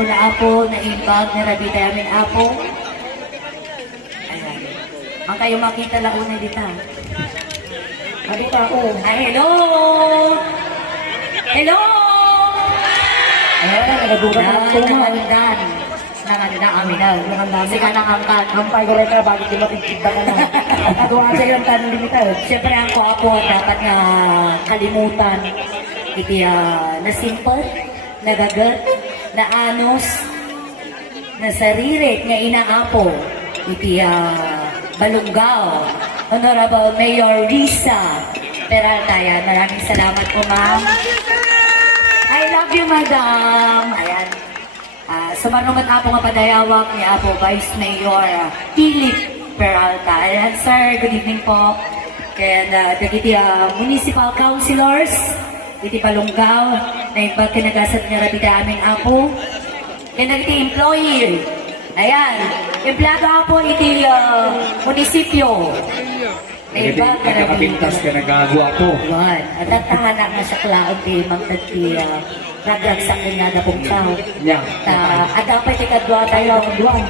ko na apo, na imbag, na rabita yamin apo. Ayan. Ang kayo makita lang una dito. Makita ako. Ay, hello! Hello! Eh, nagadugan na ito nga. Nanganda kami na. Kasi ka nangangkat. Ampay ko rin ka, bakit di matingkita ka na. Nagadugan sa ilang tanong limited. Siyempre ang ko apo dapat nga kalimutan. Iti na simple, nagagat, na anos, na saririt nga inaapo. Iti balunggaw. Honorable Mayor Risa Peralta. Maraming salamat po, ma'am. I love you, madam. Ayan. Sumanumat apo nga padayawak ni Apo Vice Mayor Philip Peralta. Ayan, sir, good evening po. And dagiti municipal councilors, iti Balunggaw, na ibag kinagasat nga rabita aming apo. And dagiti employee. Ayan, empleyado apo iti munisipyo. Nagkakapintas ka nagagawa po. Yan. At nagtahana na sa klaon di magtagti nagagsak din na pong tao. Yeah. At dapat ikadwa tayo ang duwan.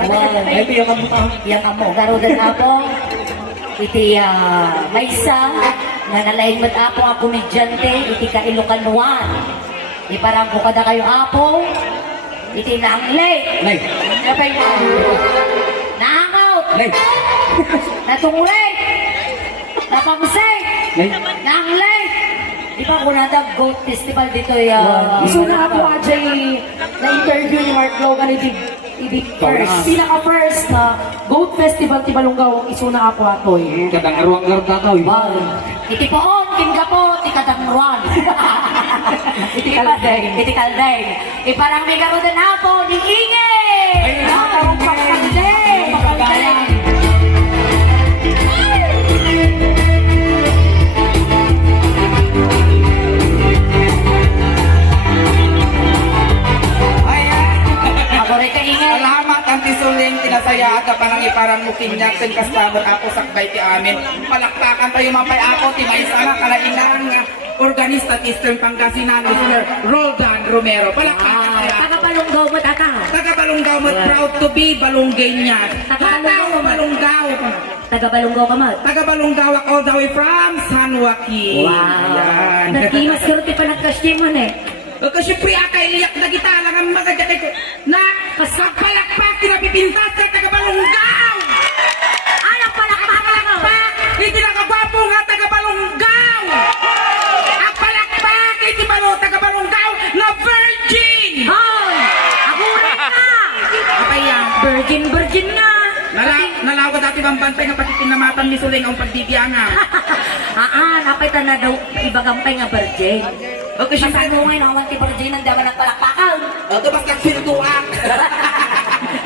Ay, ito yung kamukha. Yang amo. Garudan apo. Iti maysa. Nga nalaing mat apo ang komedyante. Iti ka Ilocanuan. Iparang ko kada kayo apo. Iti naanglay. Lay. Kapay na. Naangaw. Lay. Natungulay. Napangsay! Lay. Nanglay! Di ba kung nadag Goat Festival dito yung... Iso na ako, Ajay, na-interview ni Mark Logan ibig first. Pinaka-first na Goat Festival ti Balunggaw, iso na ako atoy. Kadang aruang garta ka. Iti poon, tingga po, ti kadangruan. Iti kalday. Iti kalday. Iparang may karudan ako, ni Inge! Ang pagkalday! Pagkalday! Salamat ang tisuling tinasaya at panang iparang mukinyak sen kastamot ako sakbay ti amin. Palakpakan tayo mapay ako ti may sana kalaingan nga organista ti Eastern Pangasinan Mr. Roldan Romero. Palakpakan tayo. Taga-Balunggaw mo tata. Taga-Balunggaw mo, proud to be Balunggay niya. Taga-Balunggaw. Taga-Balunggaw ka mo. Taga-Balunggaw all the way from San Joaquin. Wow. Yan. Nagkimas ka rin pa nagkasyaman eh. Kasi pre-aka iliyak na kita lang ang mga jacket ko. Na, kasapalakpak, tinapipintas sa taga-Balunggaw! Anak palakpak lang ako! Hindi nakagwapo nga taga-Balunggaw! Ang palakpak, hindi ba no taga-Balunggaw na virgin! Hoy! Agurin ka! Apa yan? Virgin nga! Nalawa dati bang bantay nga pati pinamatan ni Suling ang pagbibiyangan. Napay ta na daw ibagampay nga virgin. O kasi Masano ngayon ang wanti virgin ang daman nagpalakpakan. o basta nagsinutuak.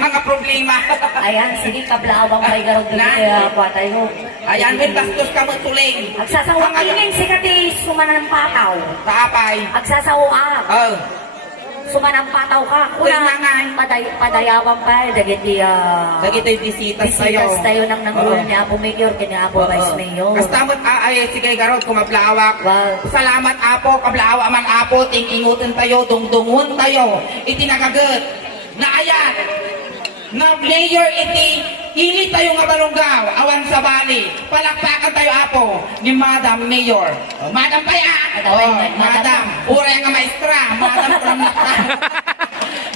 Mga problema. Ayan, sige kablawang may garog dito kaya kwatay mo. Ayan, may bastos ka mo Suling. Agsasawang ingin si Katis, sumanang pataw. Kaapay. Agsasawang. Oh. Sumanang pataw ka. Ulangan. Padayawang pa. Dagiti Dagito'y bisitas tayo. bisitas tayo ng nangulo ni Apo Mayor, kanya Apo Vice Mayor. Kastamot ay sige garod kumablawak. Wow. Salamat Apo, kablawa man Apo, ting-ingutin tayo, dungdungun tayo. Itinagagat. Na ayan. Na Mayor ili tayo nga Balunggaw, awan sa bali. Palakpakan tayo Apo ni Madam Mayor. Madam Paya. Madam. Uray nga maestra. Madam Kramnata.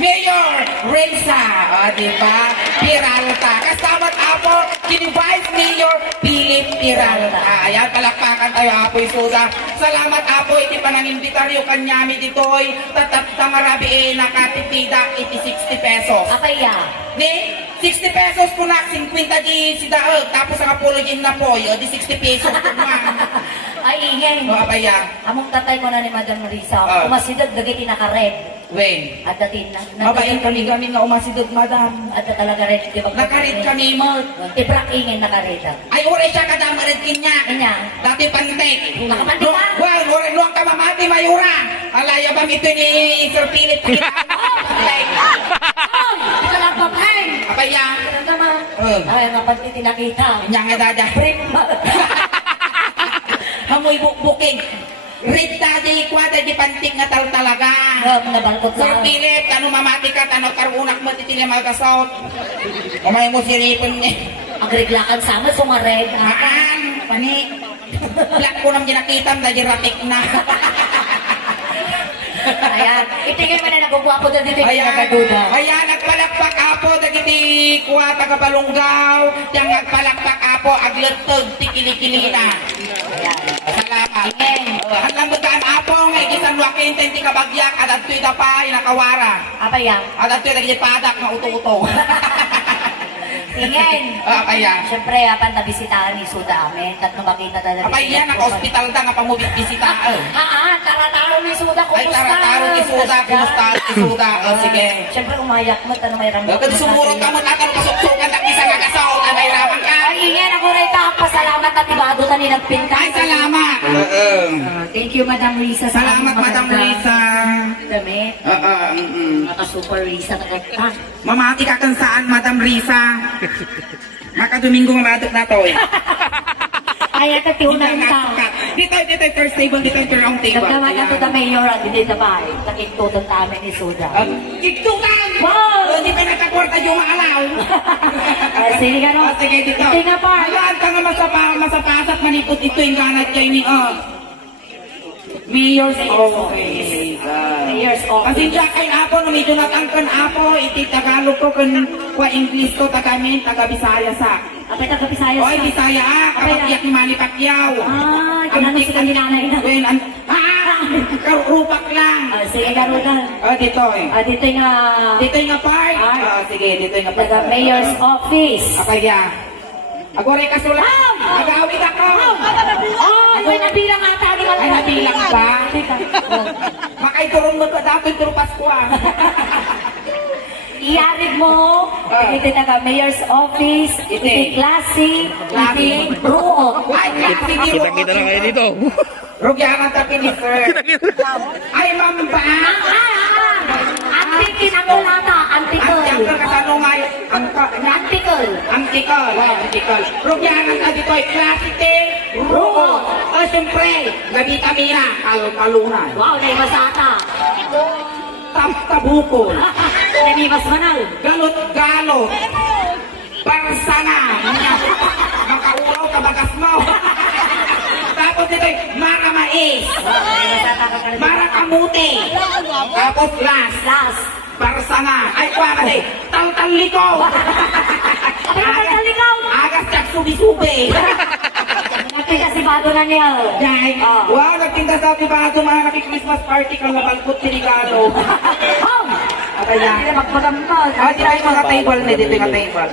Mayor Reza, diba? Peralta. Kastamot Apo, kini Vice Mayor Philip Peralta. Ayan, palakpakan tayo Apo Isuda. Salamat Apo, iti pananginbitaryo kanyami ditoy. Tamarabi nakatipida iti 60 pesos. Apaya. Ni, 60 pesos po na, 50 di si Daog. Tapos ang apologin na po, di 60 pesos po na. Ay, ingay. O, apaya. Among tatay ko na ni Madam Marisa. Umasidad, dagiti naka-red. Wen. At datin na. Mabayan kami nga umasidod, madam. At talaga red. Di ba? Nakarit kami mo. Ibrak ingay naka-red. Ay, oray siya kadamarit kinya. Kanya. Dati pantek. Nakapantik ka? Well, oray luang ka mamati, mayura. Alaya bang ito ni Sir Philip? Oy! Ito lang papain! Apaya. Ito naman. Oh. Ay, nga pati tinakita. Nya nga dada. Prima. Hamoy bukbuking. Rita di kwada di pantik nga tal talaga. Nabalkot Sir sa... Philip, tanong mamati ka, tanong karunak mo, titili magasaot. Umay mo siripon ni. Ang reglakan sama, sumared. Haan, pani. Black ko nang ginakitam, dahil ratik na. Ayan. Itingin mo na nagugwapo doon dito yung Ayan, nagaduda. ayan, nagpalakpak apo, dagiti kuha tagabalunggaw, yang nagpalakpak apo, agletog, tikili-kili na. Ayan. Salamat. Amen. Ang lambutaan apo, nga ikisan wakin, tenti kabagyak, at at tuwida pa, inakawara. Apa yan? At at tuwida padak, nga uto-uto. Tingin. Kaya. Siyempre, apan nabisitahan ni Suda amin. Tatlo makita talaga. Apay yan, naka-hospital da, nga pamubit-bisita. Tarataro ni Suda, kumusta? Ay, tarataro ni Suda, kumusta ni Suda? Sige. Siyempre, umayak mo, tanong may ramdam. Kaya sumurot ka mo, tatanong pasok-sokan, at isang agasaw, at may raman ka. Ay, ingay, naguray ka. Pasalamat at ibado na ni nagpinta. Ay, salamat. Thank you, Madam Risa. sa Salamat, aming Madam magandang Risa. Damit. Naka-super Risa na kagta. Mamati ka kung saan, Madam Risa. Makadomingo mamadok na to eh. Ay, ito, tiunan ka. Dito, first table, dito yung round table. Nagdaman na to the mayor at hindi na ba? Nakiktutan tamin ni Suda. Kiktukan! Wow! Hindi pa nakakwarta yung alaw. Sige ka no? Sige, dito. Ito nga pa. Alaan ka nga masapasat manipot ito yung ganat kayo ni Mayor's Office. Mayor's Office. Kasi dyan kay Apo, no, medyo natangkan Apo, iti Tagalog ko, kun kwa English ko, tagamin, taga-Bisaya sa. Apay taga-Pisayas Oy, Bisaya kapatyak ni Manny Pacquiao. Kinanong si kaninanay na. Rupak lang. Sige, garugan. Dito eh. Dito nga, Dito yung part. Sige, dito yung part. taga Mayor's Office. Kaya. Agore ka sulat. Agawit ako. Ay, nabilang ata ni Ay, nabilang ba? Makaiturong mo ka dapat yung Paskwa. Iyarig mo, ito taga Mayor's Office, ito klase, ito ruo. Ay, Kita-kita na kayo dito. Rugyaman tapi ni sir. Ay, ma'am ba? Antikin ang ulata, antikol. Ang ka kasano nga Antikol. Antikol. Rugyaman ka dito ay klasite. Ruo. O, siyempre, gabi kami na. Kalunan. Wow, naimasata. Tabukol. Namimas manal. Galot-galot. Parsana. Makaulaw ka bagas mo. Tapos dito ay maramais. Marakamuti. Tapos last. Parsana. Ay, kwa ka din. Tal-taliko. Agas tsak subi-subi. Nagpinta si Bado na niya. Dahil, wow, nagtinda sa ating bago mga nakik-Christmas party kang nabalkot sinigalo. Abay na. Hindi na magpagambag. Dito yung mga table na, dito yung table.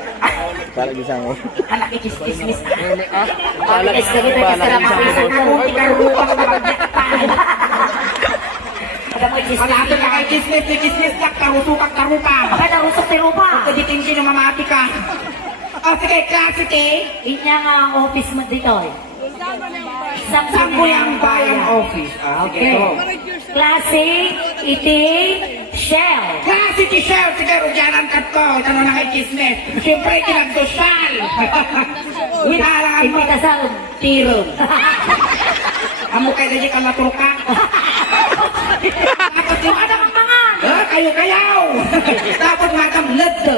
Para gisang mo. Anak, ikis-kismis. Mabilis ka kita kasi na mapisog ko. Ako, ikarupa ka mabagyak pa. Ada mo i-dismiss. Malapit ka kay kismis, karusukak karupa. Baka narusok ni Rupa. Kaditing sino mamati ka. Sige, klase ke. Inya nga office mo dito eh. Sambulang Bayan Office. Okay. Klase, iti, shell. Klase ki Shell, sige, rugyanan ka to. Tanong na kay kismis. Siyempre, kinag-social. Winalangan mo. Ipita sa tirong. Amo kayo na ka maturuka. Tapos yung Ada mang mangan. kayo-kayaw. Tapos matang ledde.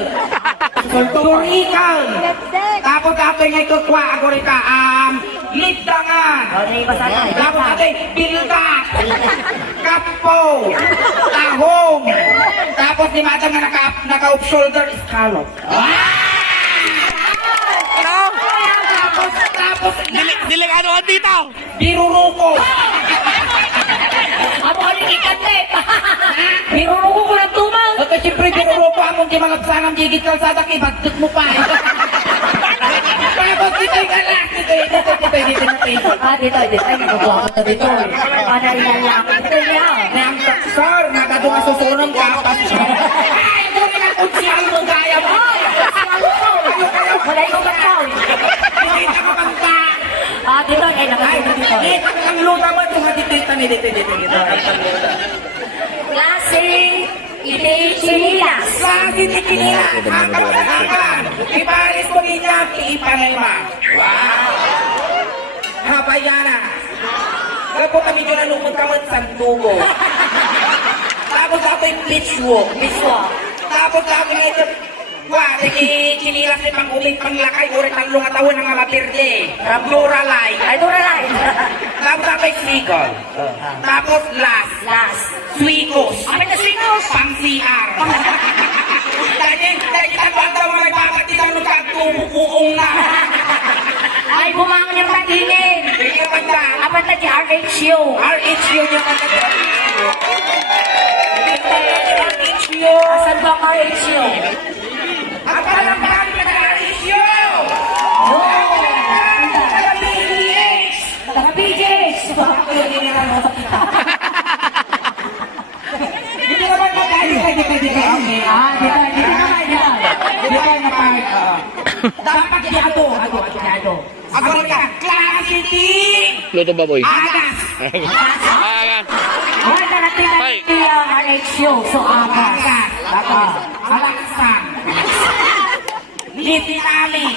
Turikan. Tapos ato ngay kukwa agori ka lidangan. Naimasata. Tapos ato bilda. Kapo. Tahong. Tapos di matang nga naka-off shoulder scallop. Tapos Delikado ka dito! biruruko. Amo ka rin ikanlet. Biruruko ko ng tumal. At siyempre, binuruko among di malagsanang digit kalsada kay bagdut mo pa. Tapos dito yung alas. Dito na table. Dito. Ay, nagagawa ko na dito eh. Ano ilalakit ito niya? Sir, nakadung susunong ka. Ay, doon na kutsiyal mo gaya mo. Wala yung matao. Hindi ka kapanta. Dito. Ay, nakasunod dito. Ang luta mo, dito. Klase, iti, chinilas. Klase ni Kinila. Kakapanakan. Iparis mo niya, ipanay ma. Wow. Habayana. po kami dyan nalumod kamot sa tubo. Tapos ako yung pitchwalk. Tapos ako yung ito, chinilas ni pang uming panglakay, uri talong atawan ng mga pirde. Pluralite. Ay, Doralay. Tapos ako yung seagull. Tapos last. Suikos. Ano na singos? Pang CR. Dahil kita ko ang daw mga nagpapatilang nagkagtumukuong na. Ay, bumangon yung patingin. Hindi naman na. Apat na di RHU. RHU yung RHU. Asan ba ang RHU? Ang palang ka ng RHU. Taga PJs. Hindi naman magkali. Hindi ba na part? Dapat dito. Ako rin ka. Klase team. Luto baboy. Agas. Ayan. Wala na natin ang RHU. So, agas. Agas. Alaksan. Litinali.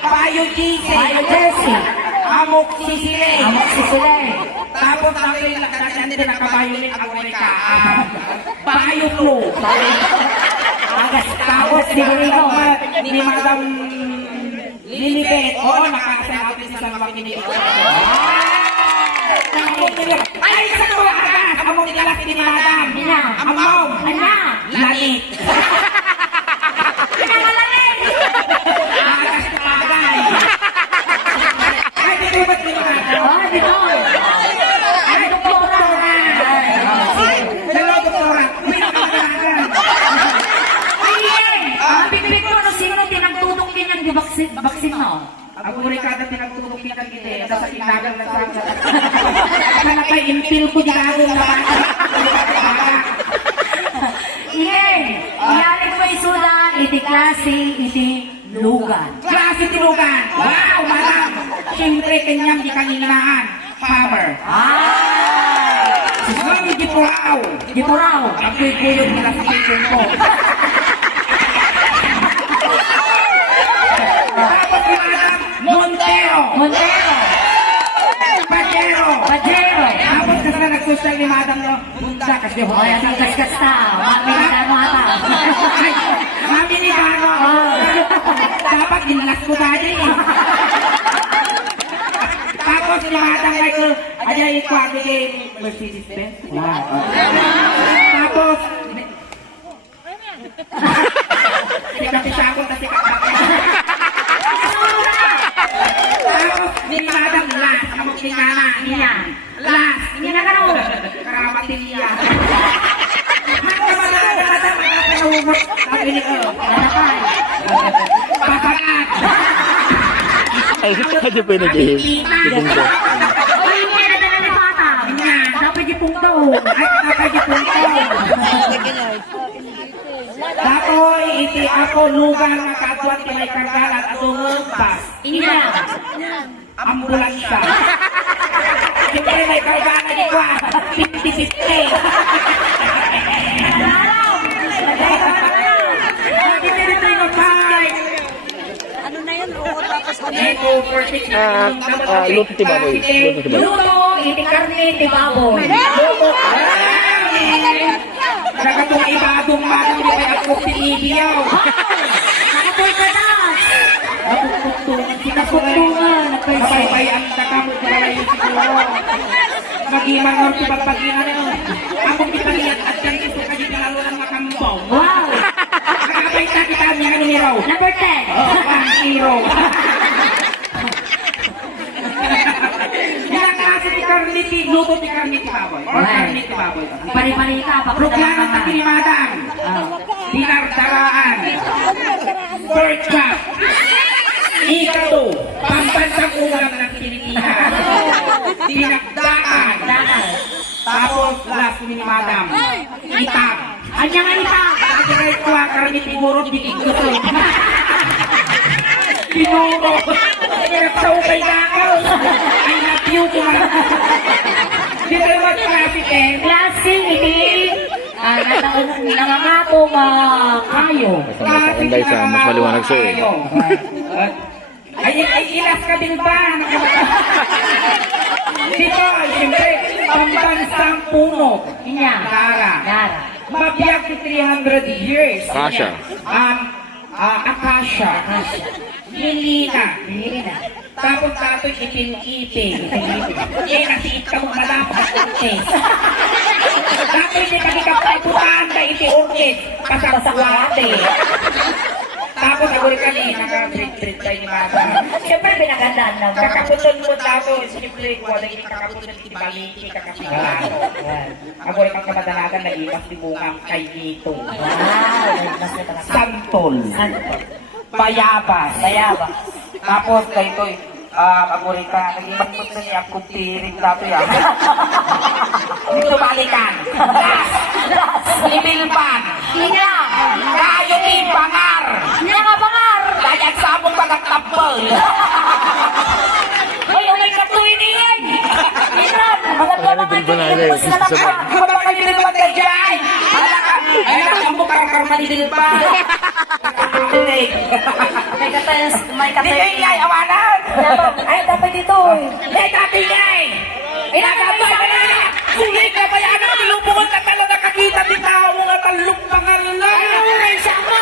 Payo Gise. Bayo Jersey. Amok Sisile. Amok Sisile. Tapos ang nakabayo ulit ako rin ka. Payo Flo. Agas. Tapos Sigurino. ni Madam Lilibet. Oo, nakasalapi si San Joaquin ni Ay, sa tuwa ka! Among nilalas ni Madam. Ina. Amaw. Ana. Lalit. Pinangalamig. Agas na bagay. Ay, dito ba't ni Madam? Ah, dito. Ay, doktora. Hello, doktora. May nakakalagan. Ayun. Pinipig ko ano sino tinagtutong din ng baksin mo? Ang kurikada pinagtutong kita kita sa inagal na sa kana kay impil ko dito na Iyan. Iyali ko isuda, iti klase, iti lugan. klase tinugan. Wow, madam. Siyempre kanyang di kaninaan. Farmer. Ah! Mami di pulaw. Di po raw. Ang kuyog nila sa kuyog ko. Tapos si Madam Montero. Montero. Pajero. Pajero. Tapos kasi na nag-social ni Madam no. Bunda kasi ho. Ay, ang kaskas ta. Mamilitan mo ata. Ay, mami ni Bano. Dapat dinalas ko dali. Tapos si Madam Michael, aja ikwado kay Mercedes-Benz. Wow. Tapos, sikat-sikakot na sikat-sikakot. Tapos, ni Madam Las, amok ni Kana. Niya. Las, Niya na karo. karapatin niya. Sabi niya, Matapan. papagat. Ay, kasi pa nag-ihip. Ibunggo. Ay, niya na dala ni Pata. Dapat di pong tao. Ay, nakagipunto. Dapoy, iti ako lugar na katwat kay may kargalan at umumpas. Ina. Ambulansya. Siyempre may kargalan di kwa. 50-50. Luto ti baboy. Luto ti baboy. Luto, iti karne, iti baboy. Nagkatong ibadong madam di kaya ako pinibiyaw. Nakapoy ka na. Nakapugtungan. Napaypayan ka kamot na malayo siguro. Mag-imangon si pagpaginan nyo. Ako kitaliyan at yan gusto ka dito lalo ng makambaw. Wow. Nakapay na kita niya numero. Number 10. Oh, 1-0. Ilang klase ni Carniti, luto ni Carniti baboy. Or Carniti baboy. Pari-pari ka. Programa ng Takilimadang. Dinardaraan. Pork chop. Ikato. Pambansang ulam ng Pilipinas. Dinagdaan. Tapos last ni Madam. Itab. Anya nga ita. Kasi kayo kuha Carniti Burot, bigig ko to. Pinuro. Sa upay na ako. I love you kumara. Di kayo mag-traffic eh. Klase, iti. Nangangapo kayo. Anday sa mas maliwanag sa iyo. Ay, ilas ka din ba? Dito, siyempre, pambansang puno. Inya. Nara. Nara. Mabiyag si 300 years. Acacia. Acacia. Akasya. Lilina. Lina. Tapos tato'y ipin-ipin. Eh, nakita mo malapas orkes. Dato'y di pagkikapaputaan ka iti-orkes. Pasakwate. Tapos agul ka ni, naka-treat tayo ni Mata. Siyempre, pinagandaan na ba? Kakaputon mo tapos, siyempre, wala yung kakaputon ni Baliki, kakasigalan. Agul kang kamadalagan na iwas di bungang kay dito. Wow, mas na talaga. Santol. Santo. Bayabas. Bayaba. Tapos kayo to'y paborita, nag-imagot na niya kung tiring dato yan. Dito balikan. Las! Libilban! Ina! Kayo ni Bangar! Ina nga bangar! Dayag sabong pagkatapal! Ay, umay katuloy niyan! Ina! Malagyan Ano, mga Bilban na kinilig rin. mo sila ng mga. Kapagkalililwan ka dyan! Ay, ang mukha kang manidilban! May katayas, may Dito katayas. yay, awanan! Ay, dapat dito eh. Hey, dati yay! Inagabay ka na! Sulit ka ba yan? Nilubungan ka talaga kakita di tao mo nga talong pangalan! Ay, sama!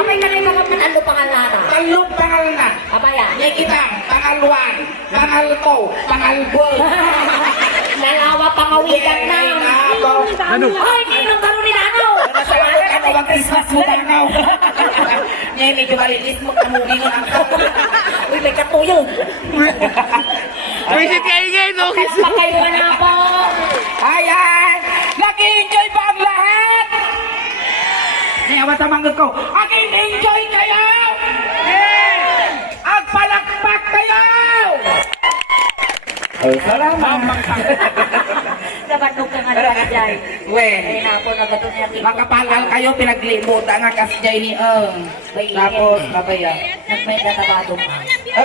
Amay ka na yung mga panalo pangalana. Talong pangalan! Abaya. May kitang pangalwan, pangalto, pangalbol. Lalawa pangawikan na. Ano? Ay, ninong karo ni Nano. Nasa ako ka na bang Christmas mo tanaw? Ngayon medyo malinis mo, kamugingon ang Uy, may katuyog. Visit kayo ngayon, no? Pa kayo na po. Ayan! Nag-enjoy ba ang lahat? Ngayon, sa manggod ko, enjoy kayo! Ang palakpak kayo! Salamat! Nabandog ka nga na Jai. Wen, Ay, napo, nagato niya. makapagal kayo, pinaglimutan nga kasjay ni Eng. Tapos, babaya. Nagmay na nabadong ka.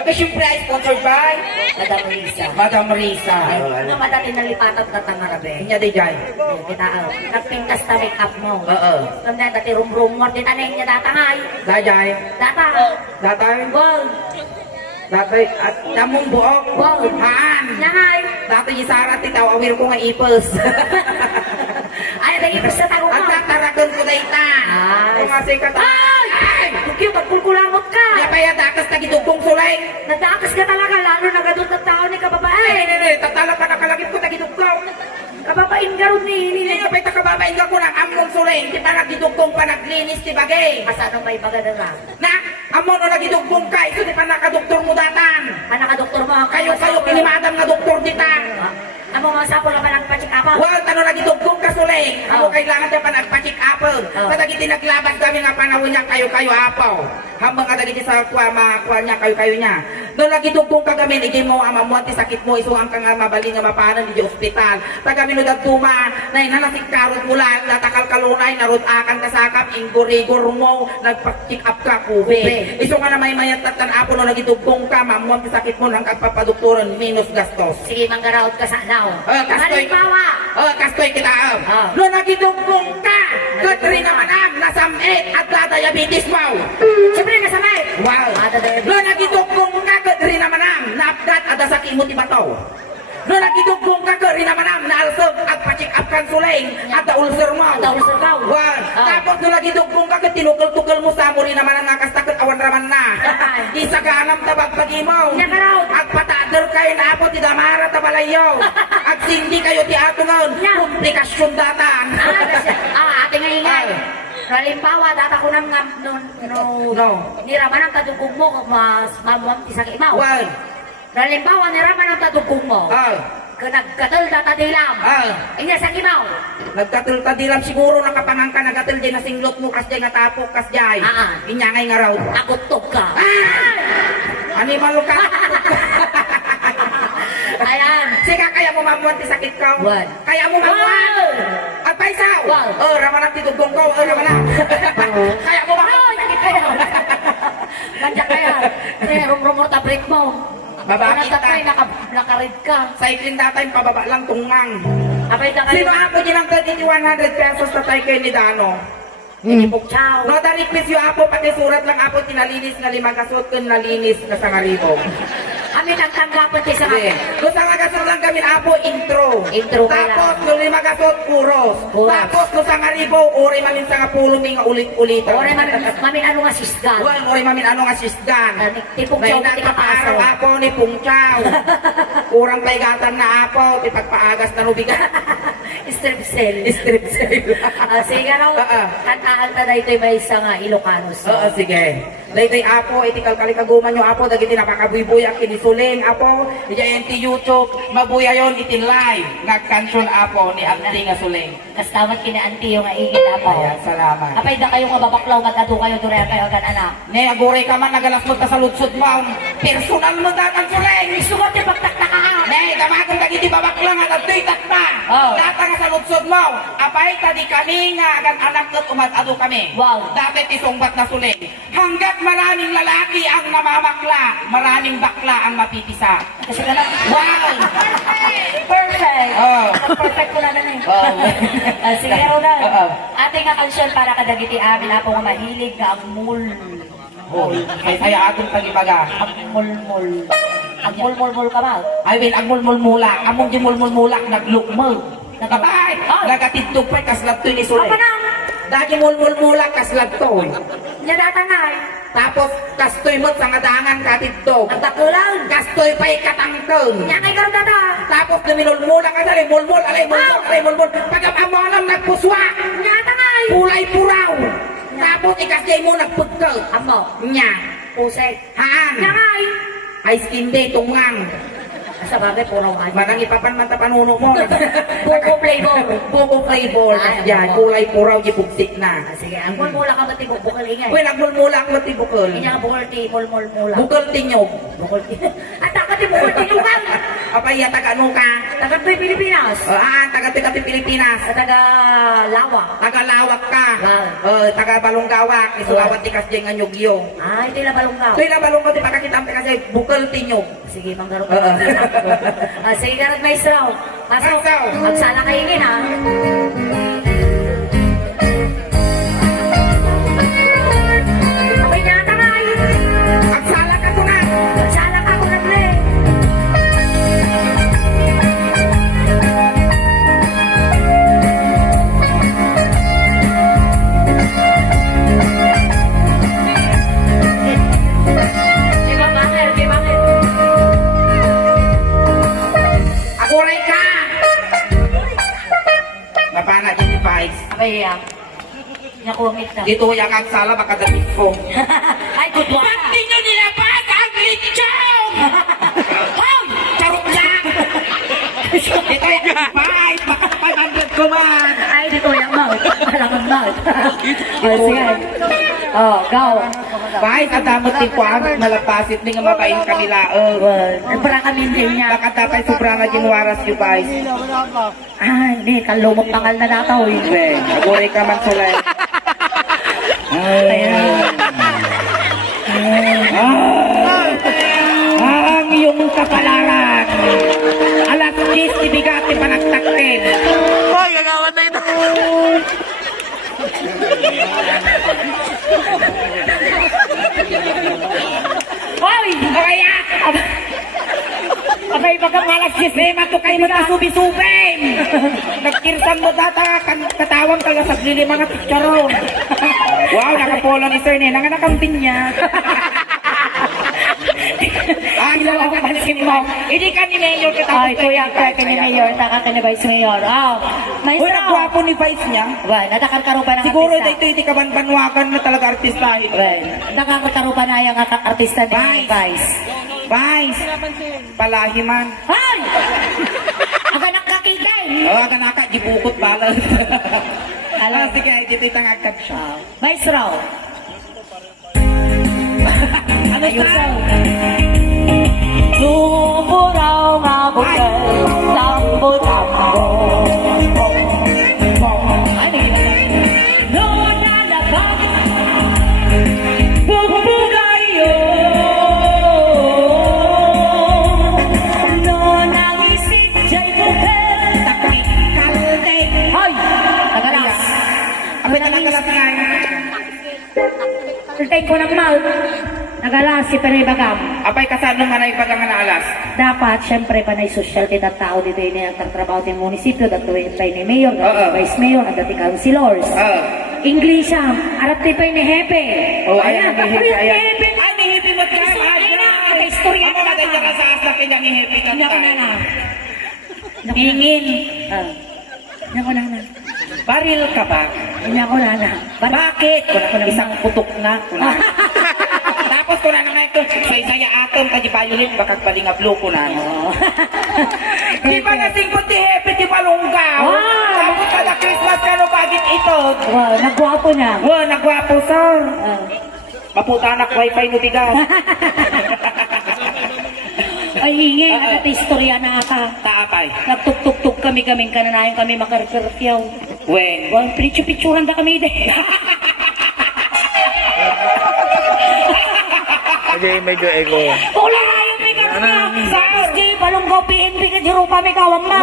Okay, syempre, ay sponsored by Madam Risa. Madam Risa. Ano madati nalipatan na tangarabe? Inya di jay. Kita, nagpintas na make up mo. Oo. Kanda dati rum-rum mo, di tanay niya datangay. Dajay. Data. Datay. Wow. Datay. At damong buok. Wow. Haan. Nangay. Datay isara titaw awir ko nga ipos. Ay, naging ipos na tago At mo. tataragon ko dayta. Ay. Kumasay ka ta. Ay! Tukyo, magkulkulangot ka. Yapaya dakas na gitugtong sulay. Nadakas ka talaga, lalo nagadot ng tao ni Ay, kababae. nene, tatala pa nakalagip ko na gitugtong. Kababain ka ron ni Hindi Nini. ka pa'y takababain ka ko ng among sulay. Di pa nagitugtong pa naglinis ti bagay. Asano ba ibaga na nga? Na, amo no nagitugtong ka. Ito di pa nakadoktor mo datan. Panaka-doktor mo. Kayo pinimadam nga doktor dita. Amo nga sapo na palang pachikapan. Well, tanong nagitugtong ka sulay. Amo kailangan tayo pa nagpa-check apple. Patagiti naglabas kami nga panahon niya kayo-kayo apaw. Hambang kadagiti sa kuha niya kayo-kayo niya. Doon nagitugtong ka kami, hindi mo amamuan ti sakit mo, isuang ka nga mabaling nga mapanan di ospital. Tagami no dagtuma, na inanasik karot mula, natakal kalunay, narutakan kasakap, ingurigor mo, nagpa-check up ka, kube. Iso nga na may mayat tatan apo no nagitugtong ka, mamuan ti sakit mo, nang kagpapadukturan, minus gastos. Sige, manggaraot ka sa now. Kastoy. Halimbawa. Kastoy kita no nagidugtong ka, katri naman nasamit at diabetes mo. Siyempre, nasamay. Wow. No nagidugtong ka, katri naman napgat at sakit mo ti bataw. No nagidugtong ka, katri naman naalsog at pa-check up kan suling at ulcer mo. Ulcer ka. Wow. Tapos no nagidugtong ka, tinukal-tukal mo sa muri naman ang nakastakot awan raman na. Isa ka anam tabag pag-imaw. Nyakaraw. At patador kayo na apo ti damara tabalayaw. At sindi kayo ti ato ngayon. Komplikasyon datan. Ate nga ingay. Halimbawa, data ko nang No. niraman ang kadugong mo kung mas mamuang ti sakit mo. Well. Halimbawa, niraman ang kadugong mo. Nagkatal data dilam. Inya sa kimaw. Nagkatul dilam siguro nakapangangka nagatul din na singlot mo kasjay nga tapok kasjay. Inyangay nga raw. Takot-tok ka. Animal ka. Ayan. Sika kaya mo mamuan ti sakit ko. Wan. Kaya mo mamuan. At paisaw. Wan. Raman ang titugong ko. Raman ang. Kaya mo mamuan. Nandiyan kaya. Kaya rumrumor ta break mo. Babaki Tatay, ta. nakarid ka. Cycling data yung pababa lang tungang. Apay ka Sino kayo. ako din ang 100 pesos tatay kay ni Dano? Ciao. No, daripis yung apo, pati surat lang apo, tinalinis na 5 kasot, kun nalinis na 1,000. Kami nang tanggapan tayo sa Sige. kami. Kung sa magasot lang kami apo, intro. Intro ka Tapos lang. kung lima gasot, kuros. Kuros. Tapos kung sa ngaribo, uri mamin sa ngapulo, may nga ulit-ulit. Ore mamin ano nga sisgan. Wan, uri mamin ano nga sisgan. Tipong May chow pati nagpapaaraw kapaso. apo ni Pungchaw. Kurang paigatan na apo, tipagpaagas na nubigan. Strip cell. Strip sale. Sige raw, kantaan ta na ito'y may isang Ilocanos. Oo, sige. Daytoy apo, itikal kalikaguman yung apo, dagiti napakabuy-buy ang kinisuling apo, diyan ti YouTube, mabuya yon itin live, nagkansyon apo ni Abdi nga suling. Kastamat kinaanti yung ingit apa. Ayan, salamat. Apay da kayo nga babaklaw, magado kayo, dure kayo agad anak. Ne, aguray ka man, nagalas mo ta sa lutsod mo, personal mo datang suling. Sugot yung pagtakta ka. Ne, damakong dagiti babaklangan at tuy takta. Oh. Datang sa lutsod mo, apay tadi kami nga agad anak at umatado kami. Wow. Dati tisungbat na suling. Hanggat maraming lalaki ang namamakla, maraming bakla ang mapipisa. Kasi ka lang. Wow! Perfect. Oh. Perfect ko na na eh. Oh. Sige, Ronald. Oo. Ating nga kansyon para kadagiti amin na po nga mahilig nga ang mul. Oh, kay saya atong pagibaga. Ang mulmul. Ang mulmul ka ba? I mean, ang mulmulmulak. Among di mulmulmulak, naglukmol. Nakatay! Oh. Nagatidtog pa, kaslab to ni Sule. Apa na? Dagi mulmulmulak, kaslab to. Nadatangay. Tapos, kastoy mo sa ngadangan katidtog. Ang takulang. Kastoy pa ikatangtong. Nyakay ka na. Tapos, luminulmulak ka dali, mulmul, alay, mulmul. Pagkapamanang nagpuswa. Nyatangay. Kulay puraw. Tapos, ikasjay mo nagpagkal. Amo. Nya. Pusay. Haan. Nyakay. Ay, skinde, tungang. Sa bagay, puro ka. Manang ipapan man tapanuno mo. Buko flavor. Buko flavor. Ay, Yan, oo. kulay puraw, gipugsik na. Sige, ang mulmula ka mati bukal ingay. Uy, nagmulmulak mo ti bukol. Inya nga bukal ti mulmula. Bukol tinyog. Bukal ti. At taka ti bukal ti lukan. Apay, taga-ano ka? Taga to'y Pilipinas. Taga-tigati Pilipinas. At taga Lawa. Taga-lawak ka. Wow. Taga-balonggawak. Isuawat ti kasjeng nga nyugyo. Ah, ito'y labalonggaw. Ito'y labalong ko ti pagkakitam ti kasi bukol tinyog. Sige, manggaro Oo. ka. Sige, garag maestro. Pasok. Maestro. Magsala kayo ngin, ha? Abay niya, tangay. Agsala ka ko na. Magsala ka ko na, bre. Di ba, bakit? Di ba, bakit? Aguray ka. Napana din ni Vice. Abay, nakumit na. Dito yung agsala baka dating ko. Ay, kutwa. Hindi nyo nilabas ang lechong! Hoy! Charot lang! Ito yung Vice! Baka 500 ko man! Ay, dito yung mouth. Alam ang mouth. Sige. Oh, go. Vice, ang damot din po ang malapasit ni nga mabain kami laog. Para kami din niya. Baka tatay sobra nga ginwaras yung Vice. Ay, hindi. Kalumot pangal na nataw. Be, aguray ka man sulay. Ang iyong kapalaran. Alas 10 ibigati panagtaktin. Hoy, gagawin na ito. Hoy! Kaya! Abay, baga malas sistema to kayo matasubi-subin! Nagkirsan mo data, katawang kayo sa lili mga picturon. Wow, nakapolo ni Sir Nena, nga nakambin niya. Ang ilaw ang pansin mo. Hindi ka ni Mayor katapos. Ay, kuya, kaya ka ni Mayor, taka ka ni Vice Mayor. Oh, Uy, maestro. nagwapo ni Vice niya. Well, natakar pa ng Siguro artista. ito hindi ka banwakan na talaga artistahin. Well, nakakataro pa na yung artista ni Vice. Vice. Vice, palahiman. Ay! Aga nakakigay. Aga naka, gibukot balas. Alam. Sige, dito itang agkab siya. Maestro. Ano sa? Lumuraw nga bukal, tambo-tambo. Ano yun? Noon na labang, bubugayo. Noon ang isip, jay bukal, takik kalde. Hoy! Tagalas. Abay, nagalas na nga. Kultay ko ng mouth. Nagalas si Pere Bagam. Apay kasano nga na ipagangan alas. Dapat, syempre, panay social kita tao dito yun ang trabaho ng munisipyo, dato yung ni Mayor, dato Vice Mayor, at dati councilors. English arap tayo ni Hepe. Ayan, ni Hepe, ayan. Ay, ni Hepe mo tayo. Ay, na, ata istorya Ako na maganda ka sa asak niya ni Hepe ka Hindi ako na na. Ningin. Hindi ako na na. Baril ka ba? Hindi ako na na. Bakit? Isang putok na. Tapos ko na naman ito. Saya atom, kadi violin, bakit palingablo ko na. Di ba nasing puti Hepe, di palunggaw? Tapos kada Christmas ka no, bagit ito. Wow, nagwapo na. Wow, nagwapo, sir. Maputanak wifi no tigas. Ay, hingi, at istorya na ata. Taapay. Nagtuk-tuk-tuk kami kananayon kami makarperfyaw. When? Well, picture-picturean da kami de. Medyo ego. Wala kayo may karfyaw. Sa SG, palunggaw PNP ka jiro pa may kawang na.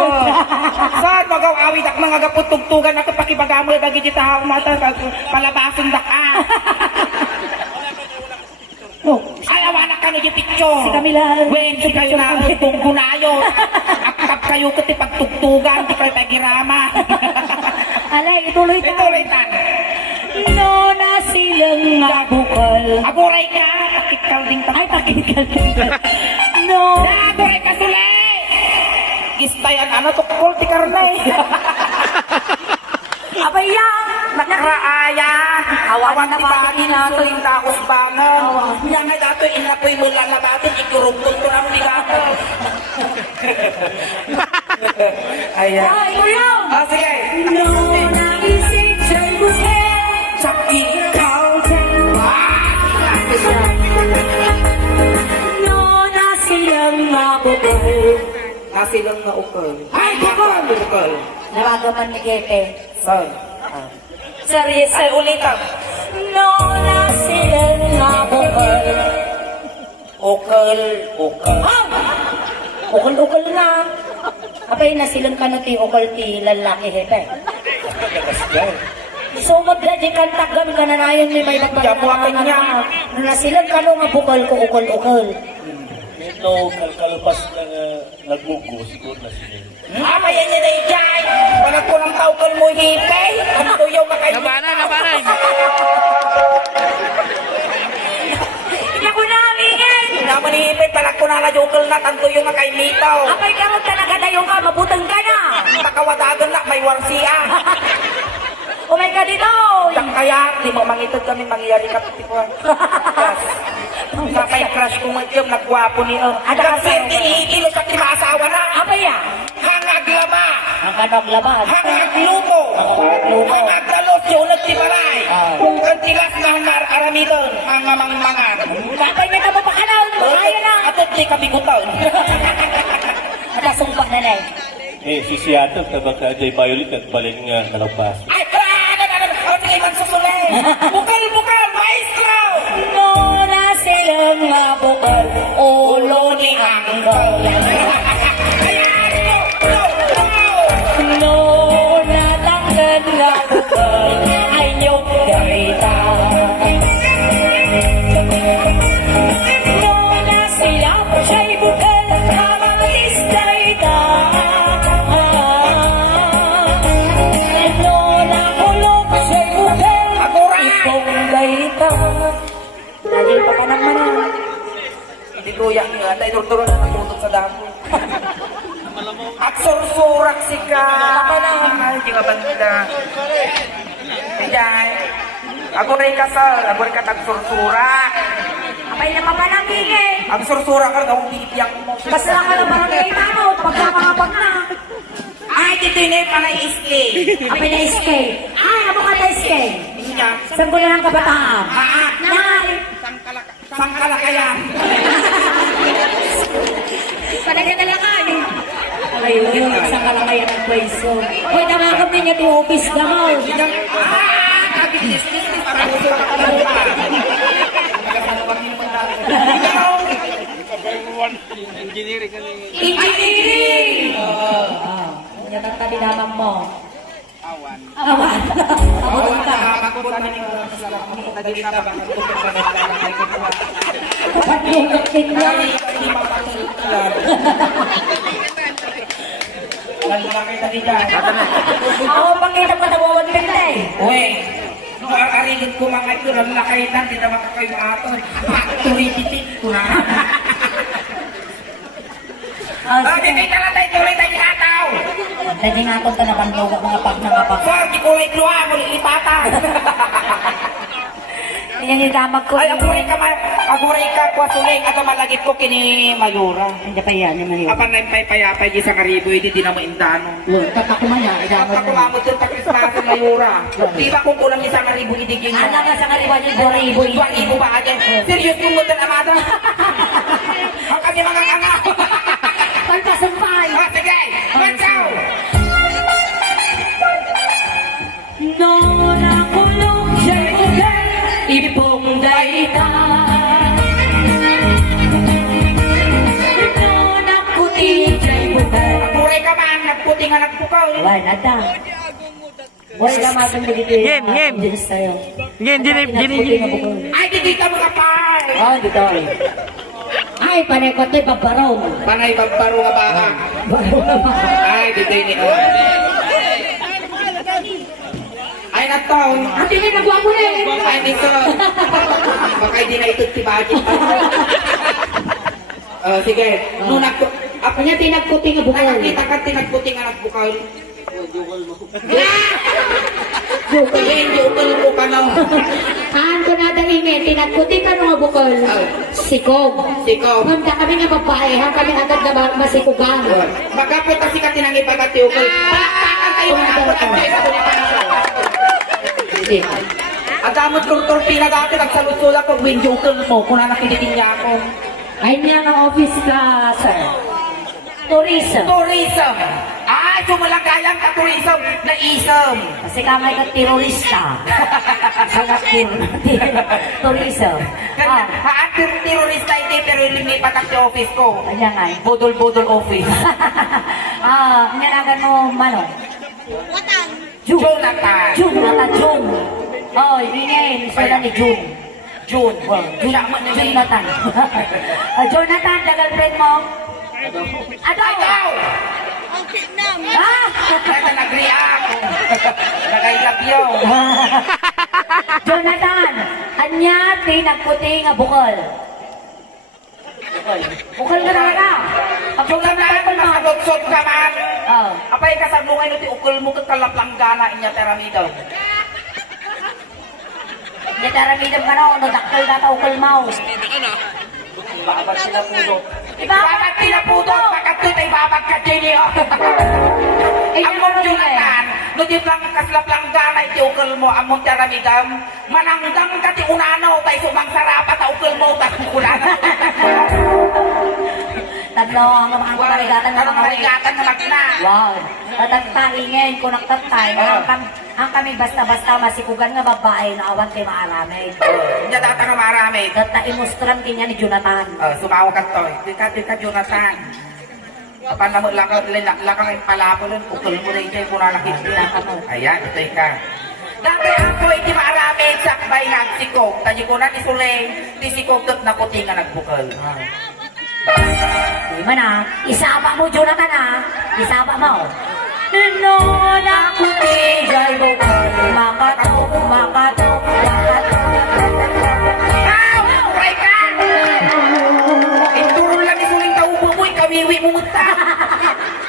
Saan magaw-awit ak mga gaputugtugan ako pakibagamoy bagi di tahaw mata palabason dak Oh, ay awanak ka no yung picture. si Camila. When si kayo na tunggunayo. Akap kayo kuti pagtugtugan di kayo tagirama. Alay, ituloy ka. Ituloy tan. No na silang nga bukal. Aburay ka. Takit ka ding Ay, takit ka din. No. Aburay ka sulay. Gistayan ano tukol ti karnay. Abay yan. Nakraaya. Awan na ti ba bagin natin? suling takos bangan. Yan nga dato inapoy mo lalabatin ikurugtol ko lang ni dato. Ayan. Ay, kuya. Sige. No na isip siya'y bukal. Sa ikaw. No na silang nga bukal. Nasilang na ukol. Ay, bukol. Ukol. Naragaman ni Gepe. Saan? Serious. Ay, ulitan. No na silang nga bukal. Ukol. Ukol. Ukol-ukol na. Apay na silang ka na ti ukol ti lalaki hepe. So magdadi kantagam ka na na yun may Jamuakin niya. Na silang ka nga bukal ko ukol-ukol. Ito, kalkalpas na nagugos ko na sila. Apa yan niya na ijay? Palag ko ng taukol mo hipay. Ang tuyaw makain. Nabana, nabana. Ina ko na amingin. Naman ni hipay, palag ko na jokal na. Ang tuyaw makain litaw. Apay ka mo talaga dayong ka, mabutang ka na. Pakawatagan na, may warsiya. Oh my God, ito. Yang kaya, di mo mangitod kami mangyari ka pitikuan. Kapay crush ko ngayon, nagwapo ni Hanggang serte ihitilo sa asawa na. Apay ya. Hangag laba. Ang kanok laban. Hangag luto. Hangag dalos yung nagtibalay. Ang tilas na hangar aramidon. Mga mangmangan. Apay na ka mo pa ka na. Kaya na. Atot di kami kutaw. Nakasumpa na na eh. Si Seattle, tabag na Jay Violet at baling kalabas. Ay, ano, sige, magsusulay. Bukal, maestro. No na silang nga bukal. Ulo ni Angkol. No na tanggan nga bukal. Ay nyog garita. No na sila siya'y bukal. Kamatis garita. No na kulog siya'y bukal. Aguray. Itong garita. Dahil pa naman na. Hindi luya nga, tayo turturo na natutog sa damo. At sursurak si ka. Ay, di nga banda. Kaya, ako rin kasal, ako rin katag sursurak. Apay na papanamig eh. Ang sursura ka daw, bibiyang mo. Basta lang ka lang barangay na mo. Pagkakapag na. Ay, dito yun eh, panay iski. Apay na iskay. Ay, abo ka na iskay. Niya, Saan ko na lang kabataan? Nay. sangkalakayan. Palagay na lang ay. Ayun, isang kalakayan ng pweso. Hoy, namagam ninyo di office ka mo. Kabis-bis, para mo sa kakalawa. Engineering! Yan ang tabi naman mo. Awan. Awan. Awan ka, magkubot na ning sa mga kadili na ba magkubot ka na kay ko. Kami hindi mapatulan. Wala kay tadi dyan. Ako pakita pa tawag kita eh. Uy, no arigid ko mga ito lang nakaitan, di na makakayo aton. Turititit ko na. Di kita lang tayo tuloy tayo hataw. Dagi nga akong tanabanlog mga pag nangapak. Sir, di kulay kluha, muli ipata. Yan yung damag ko. Ay, aguray ka, kwasuling, ato malagit ko kini Mayura. Hindi pa yan, yung ngayon. Apan na yung payapay di sa karibo, hindi di na maindano. Katakumaya. Dapat kumamot yung takrismas sa Mayura. Di ba kung kulang isang karibo, hindi ganyan. Alam nga sa kariwa niya, Doribo. Tuwang ibo ba ka dyan? Serious kung mo dyan, amada? Ang kami mga nga. Pagkasumpay! Sige, let's go! No nakulong siya'y ugay, ipong daytan. No nakuti siya'y bugay. Aguray ka man, nagputing nga nagpukaw. Wala na ta. Wala ka matang magiging. Ngem. Diyos tayo. Gini. Ay, hindi ka mga par! Oh, dito ay. Ay, panay ko ito'y babarong. Panay bagbaro nga baka. Barong na ba? Ay, dito ni Ay, nataw. Ate, may nagawa mo na eh. Ay, dito. Baka hindi na ito si Bagit. Sige. Nung Ako niya tinagputi nga bukal. nakakita ka, tinagputing nga nagbukal. Bukal. Hindi, ukol mo ka na. Haan ko na dahingin, tinagputi ka nga bukal. Sikog. Sikaw. Mamda kami nga babae, ha kami agad na masikugan. Magkapunta si ka tinangipan at ukol. Pakpakan kayo nga ako at sa kulipan. At damot turtur pinagati, nagsalut-sulat kung window ukol mo, kung nakikititin niya ako. Ay niya nga office ka, sir. Tourism. Tourism. Ay, sumalagayang ka tourism na ism. Kasi kamay ka terorista. Sangat tourism. Kaya, haan terorista hindi, pero lumipat ang sa office ko. Kanya nga eh. Budol-budol office. Nanagan mo, mano? June. Jonathan. June, nata June. Oh, ingay. Sila ni June. June. Jonathan. Jonathan, the girlfriend mo? Ano? Ikaw! Ah! Kaya nag-react. Nag-I-love you. Jonathan, anya tinagputi nga bukol. Bukol ka talaga. Pag bukol na Jonathan, bukol mo. masagot-sot ka man. Oh. Apay ka sa lungay no ti ukol mo kagkalaplanggana inya teramido. Hindi taramidam ka na, no daktal ka ta ukol mo. Babag sila pudo. Diba? Babag sila pudo. Bakit tayo babag ka dini o? Eh, Ang mong Jonathan, no di lang kaslaplanggana iti ukol mo, ang mong teramidam, mananggang ka ti unano, tayo sumang sarapa ta ukol mo, tayo kukulan. Tatlo ang mga karigatan ng mga Karigatan na magna. Wow. Tatagtaingin ko nagtatay. Ang kami basta-basta masikugan nga babae na awan kay maaramay. Hindi data nga marami. Tataimustrang kanya ni Jonathan. Sumawa ka to. Di ka Jonathan. Kapan na mo lakang yung palapo nun, ukol mo na ito yung punalakit nila. Ayan, ito ka. Dati ako iti maaramid sakbay nga sikog. Tanyi ko na ti Suleng, ti sikog tot na puti nga nagbukal. Di man ah. Isaba mo, Jonathan ah. Isaba mo. No, nakuti, jay bukol. Makatok, makatok, makatok. Aw! Uray ka! Indurol lang ni Suleng taubo mo, kamiwi mo muta.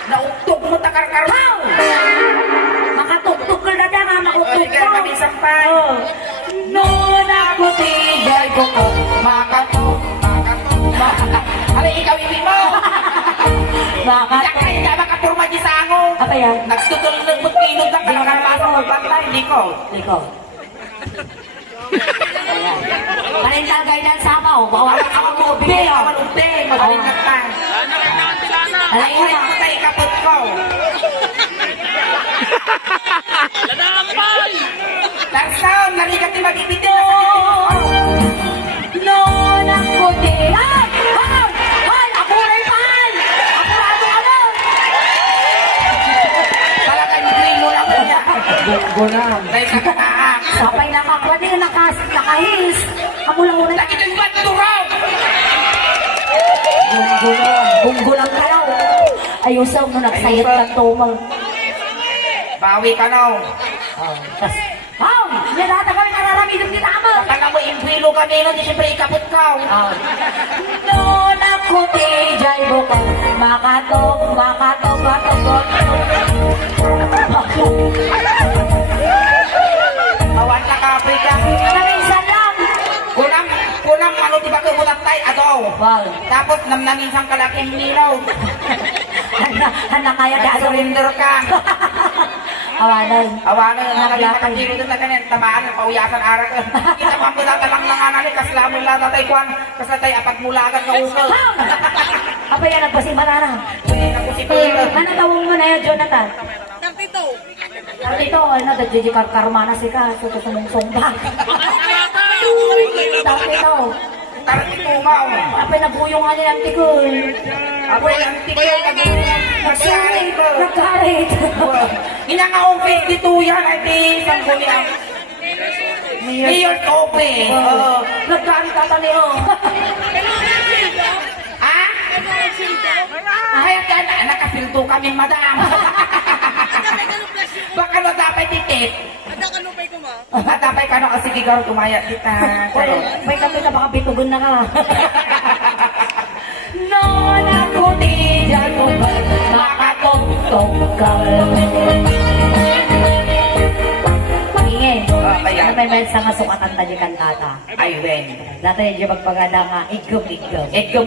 Naugtog mo takarkaraw. Makatuktok ka na nga, makutok Sige, kami sampay. No, nakuti, jay bukol. Makatok, makatok. Alay, ikaw iwi mo! Makatok. Yakay ka makapurma di sa angong. Apa yan? Nagtutol ng magpinod lang ka nakarapasa magbantay, hindi ko. Liko. Parental guidance sabaw. Bawal ka Ako mo, mo bigay ako magugte, magaling ka pa. Alay Ulit mo. ko tayo kapot ko. Larson, narigat ni magbibiti na sa No, nakuti. Ay! Ay! Ay! Ako rin man! Ako ano? Talagang green mo lang po niya. Unggo lang kalaw. Ayusaw no nagsayat ka tumal. Bawi ka no. Tas, yan nata kami nararamidong ni tama. Baka mo imbuilo kami no, di siyempre ikapot ka. No nakuti jay bukal, makatog, makatog. Awan ka ka, Afrika. Naminsan lang. Kunang ano di ba kumulat tayo, agaw. Wow. Tapos namnangin sang kalaking nilaw. Handa kaya Kaya gagawin. surrender ka. Awanan. Awanan na Lakay. nakakatilo doon na ganyan. Tamaan ng pauyasan arak. Kita pa mo lang ng anani. Kaslamon lang natay kwan. Kasatay apagmulagan ka ukal. Apa yan ang pasimarana? Hindi na po si Pilo. Ano tawag mo na yan, Jonathan? Tartito, ano, dagdigi karmana si ka, so kusumong songba. Tartito, Tarati tumaw. apa nabuyong nga nilang tikol. Ako yung tikay kagalingan. Nagsarit, nagkarit. Inangaong 52 yan. Ay di isang kuni ang Mayor Tope. Nagkarit ata niyo. Ah? Kaya ka na, nakapilto kami, madam. Baka na dapat titit. Dapat ka na kasi gigaro tumaya kita. Oy, may kapit na baka bitugon na ka. No, nakuti, dyan mo ba, makatog-tog ka. Ingin, kaya. ano may sa nga sukatan tayo kantata? Ay, wen. Dati yung magpagada nga, igom-igom. Igom.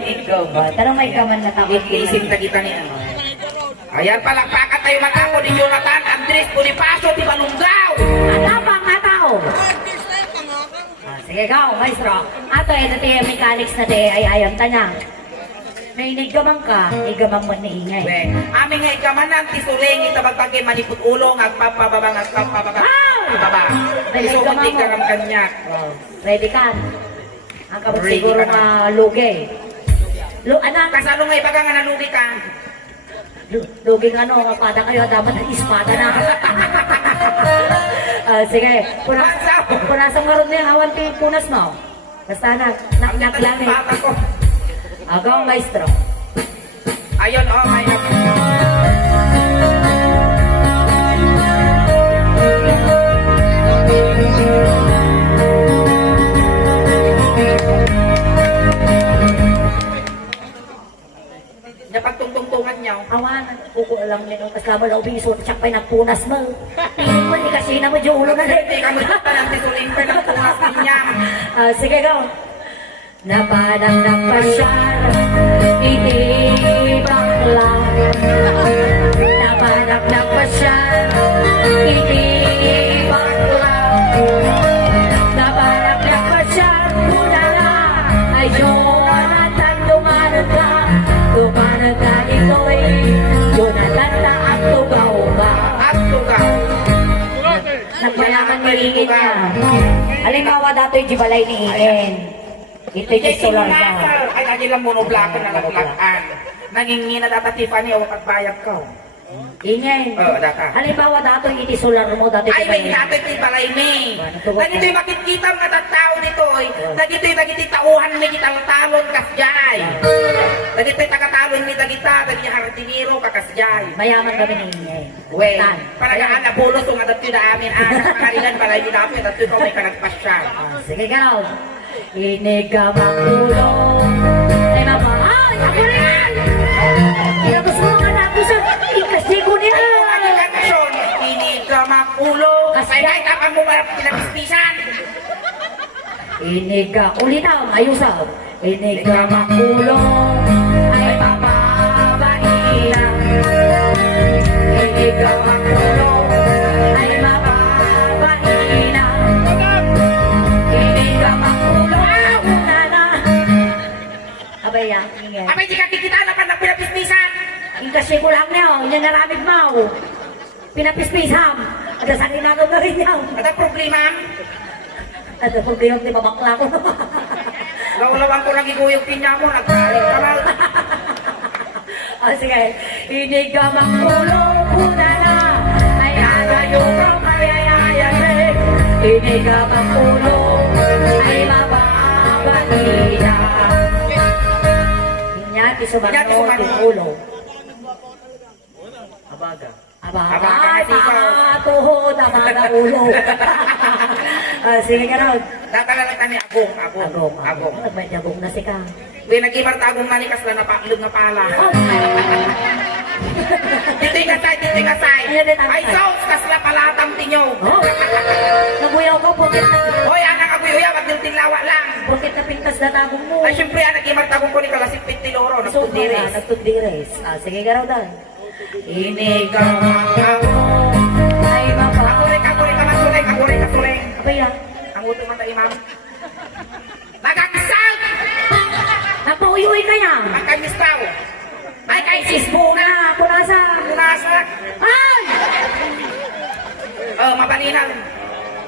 Tanong may kaman na tapos Isim na kita niya. Ayan, palakpakan tayo matako ni Jonathan Andres Bonifacio di Balungaw. Atapang nga tao. Sige ka, maestro. Ato, ito tayo mechanics na tayo ay ayam tanya. May inigamang ka, igamang mo ni ingay. Wen, aming nga ikamanan tisuling itabagpagin manipot ulong agpapababang agpapababa. Baba. Iso matig ka ng kanya. Ready ka? Ang kabot Ready siguro ka na. nga lugi. Anak, Kasano nga ibaga nga nalugi ka? lugi nga no, pada kayo, dapat ang espada na. Sige, punasang nga rin niya, hawan kay punas mo. Basta naglangit. Bata ko. Agaw, maestro. Ayun, oh, may napagtungtungtungan niyo. Awan, kuko lang nito, kasama na ubiso, tsak pa'y nagpunas mo. Tingin mo, di kasi na mo, di ulo na rin. Hindi ka mo pa ng tisuling ka ng pumas niya. Sige, go. Napanang nagpasyar, itibakla. Napanang nagpasyar, itibakla. Napanang nagpasyar, kunala. Ay, Jonathan, dumanag ka. Dumanag ka ito'y Jonathan na ang tugaw ka. At tugaw. Nagpalaman ni niya. Halimbawa, dato'y jibalay ni Iin. Ito'y tisulang ka. Ay, nagilang monoblako na naglakan. Nangingi na dapat Tiffany o pagbayag ko. Ingay. Oo, data. Halimbawa, dato'y itisular mo, dato'y Ay, may jibalay. natin ti balay mi. Nagito'y makikita ang matatao dito. Nagito'y tauhan mi kitang talon kasjay. Nagito'y tagatalon mi dagita, dagiti hardiniro kakasjay. Mayaman kami ni Ingay. Wen, Tan. para gaan na bulos kung adat yun namin. Pangalilan balay yun namin, adat yun ko may kanagpasya. Sige, gano'n. Inigamang ulo. Ay, mama. Ay, ako na yan! Tapos mo nga na, gusto. Ikasdi ko nila. Ano ka kasyon? Inig ka makulo. Kasi na itapang mo marap pinapispisan. Iniga, ulitaw, ayusaw. Iniga makulong, ay mapapailang. Iniga makulong, ay mapapailang. Iniga makulong, nana. Abay yan, ingay. Abay, di ka kikita na pa ng pinapispisan. Ikasdi ko lang niyo, yan naramid mo. Pinapispisham. Ada sa ginagawa na rin niyo. Ada problema? Ada problema di babakla ko. Lawalawan ko lagi guyog pinya mo. Nagkaling ka ba? Sige. Inigamang ulo una na. Ay agayo kang kayayayay. Inigamang ulo ay mababali na. ti sumarno, Inya ti sumarno. ti ulo. Abaga. Aba, Aba, ay, kasi ikaw. tuhod, amaga ulo. Sige ka raw. Datala lang kami agong. Agong. May agong na si ka. Di nag-ibar tagong manikas lang na pailog na pala. Dito yung kasay. Yan din ang Ay, kasay. sauce, kasla palatang tinyo. Oh, naguyaw ko, Hoy, anak aguyo, wag yung tinlawa lang. bukit na pintas na tagong mo. Ay, syempre, anak ibar tagong ko ni Kalasipit ni Loro, So, nagpundiris. nagtudires. Sige ka raw dan. Inigamang ako. Ay, mapa. Kaguray. Apa yan? Ang utong mata imam. Nagagsag! Napauyoy ka yan. Ang kamistaw. Ay, kay Sisbo na, punasa. Nasa. Ay! Oh, mabalinaw.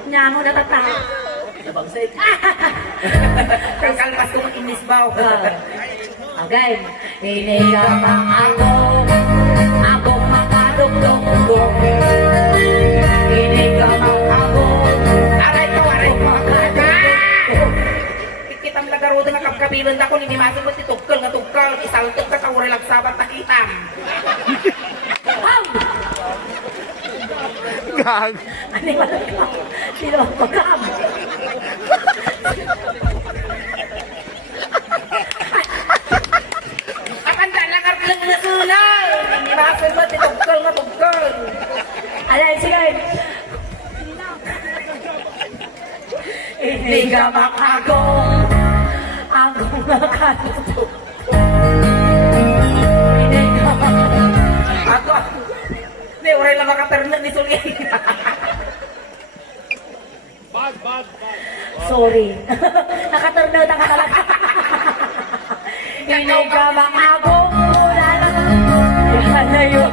Nyamo na tata. Nabagsay. Kalkalpas ko mag-inisbaw. Okay. Inigamang ako. Akong makadugdugdug. Inigamang ako. Aray ko. Kitang lagaro na kapkabilon ako, hindi masok ti tugkal nga tugkal. Isaltog ka kawari lagsabat na kitam. Wow! Gag. Ano ba ka? Sino ang pagkam? Akanda lang arlang na sunal. Hindi masok ba ti tugkal nga tugkal. Alay, sige. Inigamang ako. Akong makadugdug. Inigamang Ako. Hindi, oray lang makapernan ni Sulyan. Sorry. Nakaturno na ka talaga. Inigamang ako. Wala na. Wala na yun.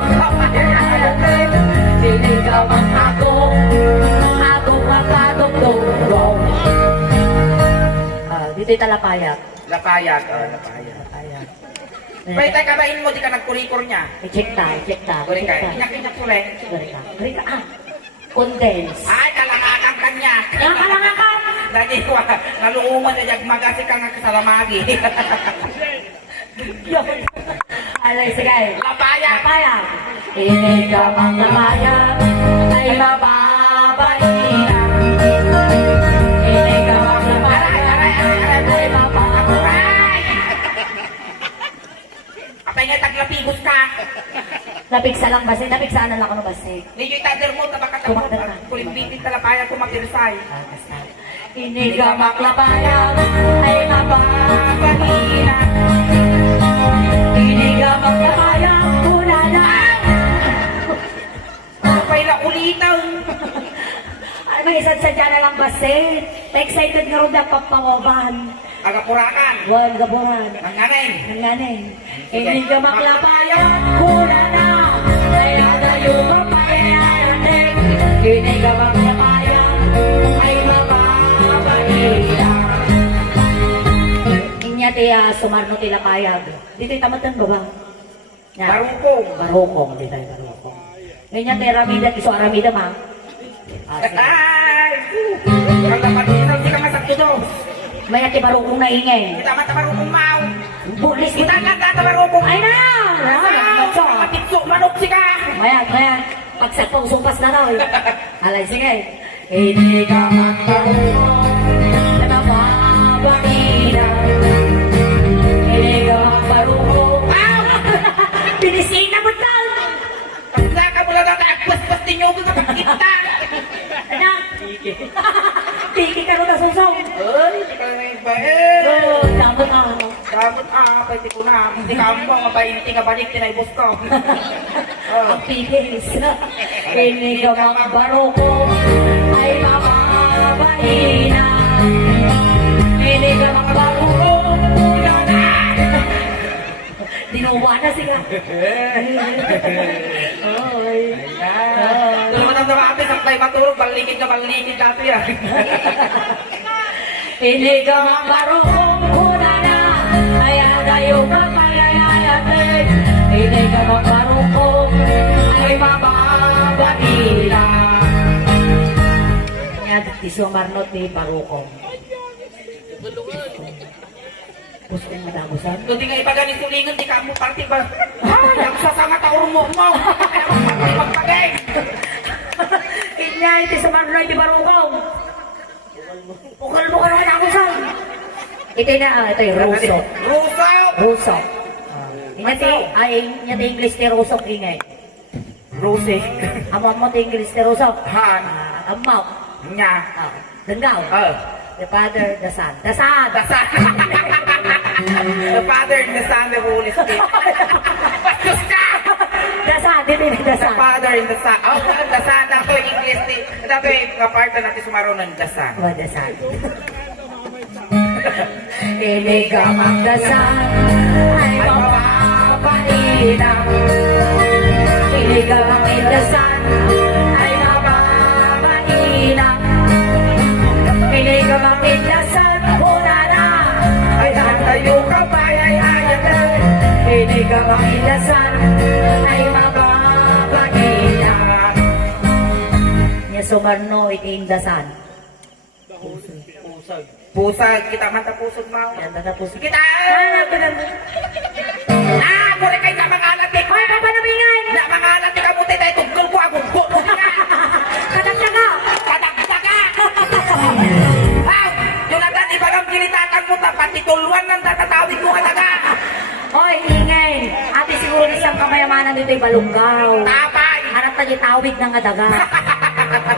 Inigamang ako. Ako makadugdug. Dito'y talapayat. Lapayat. Talapayat. Pwede tayo kabain mo, di ka nagkurikor niya. I-check ta. Kurik ka. Inyak Sulyan. Kurik ka. Condense. Ay, kalakakan ka niya. Nakalangakan. Dati ko, naluungan na yung magasi ka nga kasalamagi. Yun. Alay, sige. Lapayat. Lapayat. Inigamang lapayat ay mababaina. Inigamang lapayat ay mababaina. Apay nga taglapigos ka. Napigsa lang basi. Napigsa na lang ako basi. Medyo itader mo, tabakatamot. Kulimbitin talapayat kumagirsay. Inigamang lapayat ay mababaina. Inigamang lapayat una na. Apay na ulitaw. Ay, may isa't sadya na lang basi. Excited nga rin na papawaban. Agapurakan. Huwag gabuhan. Ang nganin. Nanganin. Hindi ka maklapayan. Kuna na. Kaya tayo mapayayanig. Hindi ka maklapayan. Ay mapapahiya. Inya tiya sumarno tila payag. Dito'y tamatan ba ba? Barukong. Barukong. Dito'y barukong. Inya tiya ramida. Iso aramida ma. Sige. Ay! Ang dapat dito, di ka masakto daw. Maya ti barukong na ingay. Kita mata barukong mau. Bulis Kita lang kata barukong. Ay na! Sa matitso, manok si ka. Maya. Pagsapong sumpas na raw. Alay, sige. Hindi ka magbarukong na mababaina. Hindi ka magbarukong. Pinising na mo tal! Pagka ka mula na agpas-pas ninyo ko sa pagkita. Anak! Tiki ka rin na susong. Ay, di ka na nagbahin. Oh, damot ka. Damot pwede ko na. Hindi ka mo, mabainti nga balik, tinaybos ko. Ang pigis. Hindi ka magbarukong ay mababaina. Hindi ka magbarukong. Dinuwa na sila. Oy. Ito naman ang dama atin, saklay maturog, balikid dati yan. Hindi ka magbarukong una na. Kaya tayo mapayayayatin. Hindi ka magbarukong ay mababaila. Nga, di sumarnot ni barukong. Gusto kong madagusan. Kung di nga ipaganis tulingan, di ka mo party ba? Ay, ang sasanga taong mo mo! Pagpagay! Inya, iti sa manroy, di barugaw. Ukal mo ka naman ako sa. Ito na, ito yung ruso. Ruso! Ruso. Inya ti English ti ruso, ingay. Rose. Amam mo ti English ti ruso. Han. Amaw. Nya. Denggaw. The Father, the Son. The Son! The Son. The Father, the Son, the Holy Spirit. Bastos ka! The Son, dito yung the The Son. Father and the Son. Oh, the Son. Dato English ni. Dato kaparta natin sumaroon ng the Son. Oh, the Son. Iligang ang the Son ay mapapainang. Iligang ang the Son ay mapapainang. Iligang ang the Son, una na ay tayo kapay ay ayatan. Iligang ang the Son ay mapapainang. Nya sumarno iti indasan. Pusag. Pusag, kita man tapusog mo. Yan, tatapos. Kita! Muli kayo na mga alat eh! Ay, papanabingan! Na mga alat eh, kamuti tayo, tugtol ko ako, buko ka! Kadagdaga! Kadagdaga! Wow! Jonathan, ibagang kilitatan mo, pati tuluan ng tatatawid mo kalaga! Oy, ingay! Ate siguro isang kamayamanan dito'y balunggaw. Tapay! Harap tayo tawid ng adaga.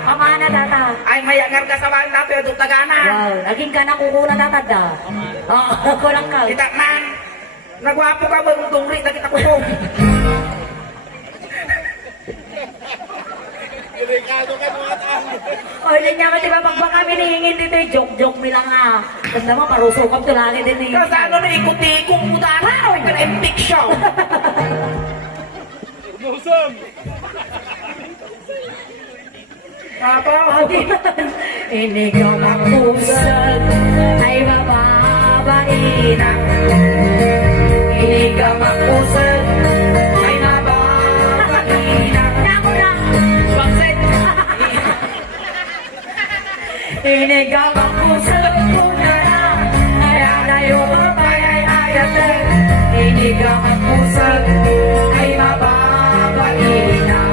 Pamana data. Ay, mayangar ka sa bahan natin, adong tagana! Wow, naging ka na kukuna data da. Oo, kulang ka. Kita man! Nagwapo ka ba, tungri, na kita kusog! Oy, linya ka diba pag baka minihingin dito yung joke-joke mi lang ah. Tapos naman parusukap tulali din eh. Kasi ano na ikot-ikot mo dana, ay ka na empik show! Apa? Ini kau makusag ay mababainang. Ini kau makusag ay mababainang. Naku na! Bakit? Ini kau makusag muna na ay anayo mabay ay ayatan. Ini kau makusag ay mababainang.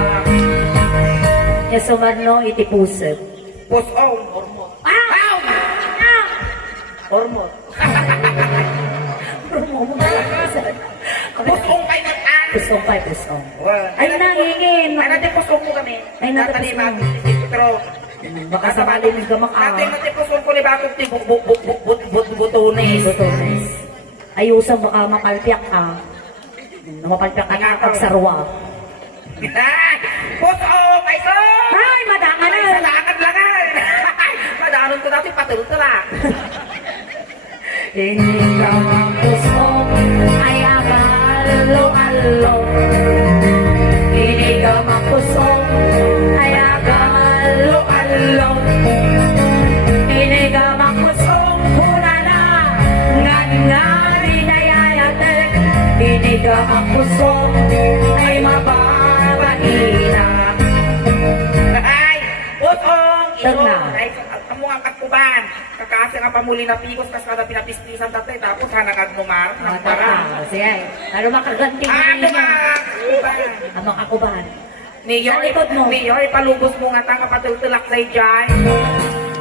Ya sumarno iti pusag. Pusong, hormon. Ah! Ah! Hormon. Pusong kay nag-an. Pusong pa, pusong. Well, Ay, nangingin. Ay, natin pusong mo kami. Ay, natin Natalima, pusong. Pero, Baka sabali ng gamak natin pusong ko ni Bakit ti butunis. Butones. Ayusan baka mapalpiak ka. Mapalpiak ka na pagsarwa. Pusong, ay so! Ay, madama Ay, na. sa lakad lang ay. Madanon ko natin patulutulak. Hindi ka pusong ay agalo-alo. Hindi ka mapusong ay agalo-alo. Hindi ka mapusong una na ngari na yayatek. Hindi ka mapusong ay mababaina. Ay, pusong! Tagna. Ay, ang mga kakuban. Kakasi nga pamuli na pigos, kas kada pinapispisan tatay, tapos hanagagmumar ng para. Sige, ano makaganti Ano niya? mga kakuban? Ang mga akubahan. Mayor, Sa likod mo. Mayor, ipalubos mo nga tang kapatultulak sa'y dyan.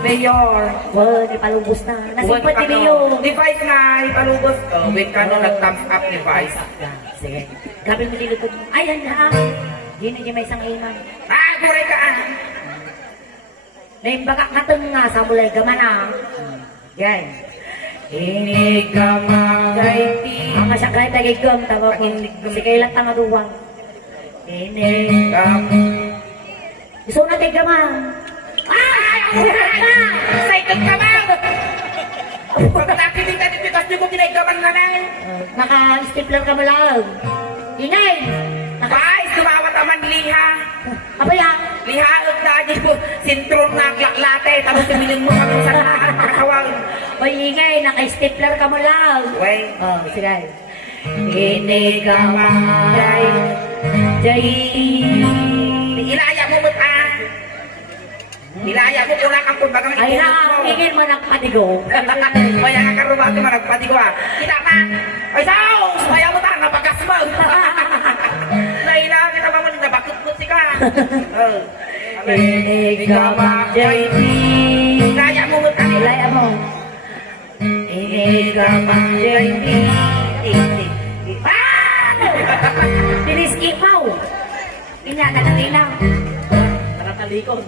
Mayor. Wow, di palubos na. Nasipot ni Leo. Device nga, ipalubos. Oh, wait ka no, nag-thumbs up device. Sige. Gabi mo di likod mo. Ayan na. Yun na may isang iman. Ah, guray ka ah. Naimbagak natong nga sa mulay gamana. Yan. Ini gamay ti. Ang masyakay tagigam. Tawa ko. Si kailan tangaduwang. Ini. Gusto na tigaman. Ay, ang guray na. Excited ka ba? Pag nakikita dito, tas di mo pinaigaman na na. Naka-stapler ka mo lang. Ingay. Ay, sumawat aman liha. Apa yan? Liha, agdagi po. Sintron na laklate. Tapos similing mo kami sa lahat. Kakawang. O ingay, naka-stapler ka mo lang. Wait. Oh, sige. Ini gamay. Jay. Ilaya mo mo ah. Nilaya ko kuna kang kumbagang Ay na, mo. ingin mo ng patigo. Maya nga karubato nga nagpatigo ah. Kita ta! Ay sao! Maya mo ta, napagasmag! Naila, kita ba mo nabakot-kot si ka? Inig ka mag-JT. Kaya mo mo kanila. Ilaya mo. Inig ka mag-JT. Tiniskip mo. Ina, nakatina. Nakakalikod.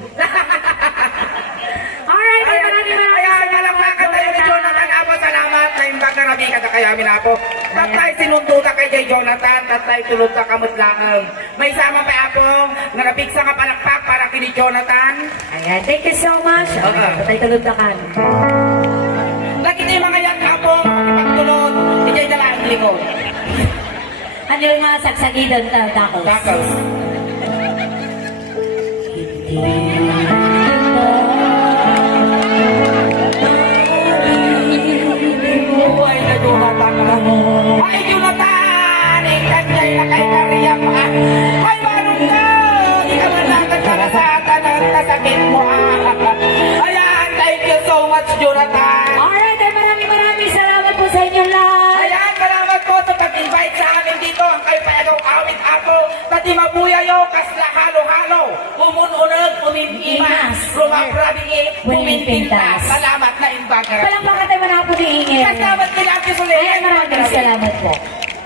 Alright, maraming Ayan, malakpakan tayo ni Jonathan Apo. Salamat na yung bagarabi ka na kaya amin Apo. Tatay sinundo na kay Jay Jonathan. Tatay tulog ka kamutlaang. May sama pa Apo. Narapigsa ka palakpak para kini Jonathan. Ayan, thank you so much. Okay. Patay kalundakan. Lagi tayo mga yan Apo. Pagtulog. Ijay na lang likod. Ano yung mga saksagidon ta, Dakos? Dakos. Buhay na Jonathan. Ay Jonathan! Ikanyay na kay Kariyam ah. Ay manong ka! Di ka man nakatarasatan ang kasakit mo ah. Ayan, thank you so much Jonathan. Alright, ay maraming salamat po sa inyong lahat. Ayan, salamat po sa pag-invite sa amin dito. Ang kayo payagaw awit Apo. Pati mabuyayo, kasla halo-halo. Umununag, umingimas. Rumaprabingi, uminpintas. Salamat na imbaga. Palangpakan tayo na po ni Ingrid. Kasama nila ang Ayan, maraming salamat po.